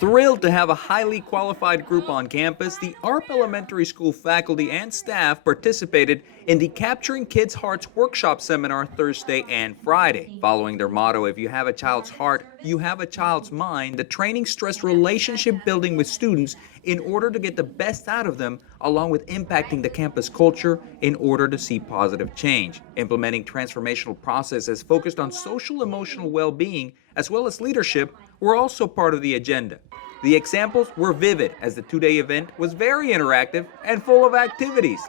Thrilled to have a highly qualified group on campus, the Arp Elementary School faculty and staff participated in the Capturing Kids' Hearts workshop seminar Thursday and Friday. Following their motto, "If you have a child's heart, you have a child's mind," the training stressed relationship building with students in order to get the best out of them, along with impacting the campus culture in order to see positive change. Implementing transformational processes focused on social emotional well-being as well as leadership were also part of the agenda. The examples were vivid as the two-day event was very interactive and full of activities.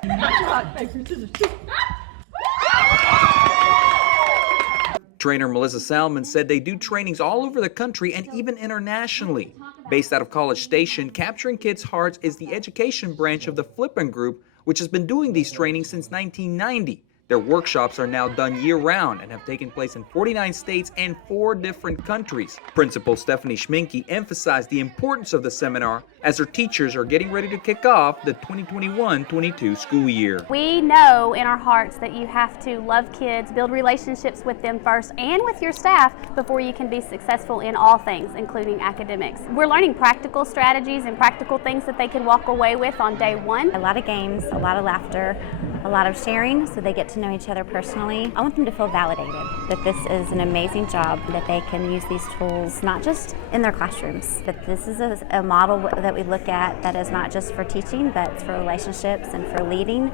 Trainer Melissa Salmon said they do trainings all over the country and even internationally. Based out of College Station, Capturing Kids' Hearts is the education branch of the Flippin Group, which has been doing these trainings since 1990. Their workshops are now done year-round and have taken place in 49 states and 4 different countries. Principal Stephanie Schminke emphasized the importance of the seminar as her teachers are getting ready to kick off the 2021-22 school year. We know in our hearts that you have to love kids, build relationships with them first and with your staff before you can be successful in all things, including academics. We're learning practical strategies and practical things that they can walk away with on day one. A lot of games, a lot of laughter, a lot of sharing so they get to know each other personally. I want them to feel validated that this is an amazing job, that they can use these tools not just in their classrooms, but this is a model that we look at that is not just for teaching, but it's for relationships and for leading.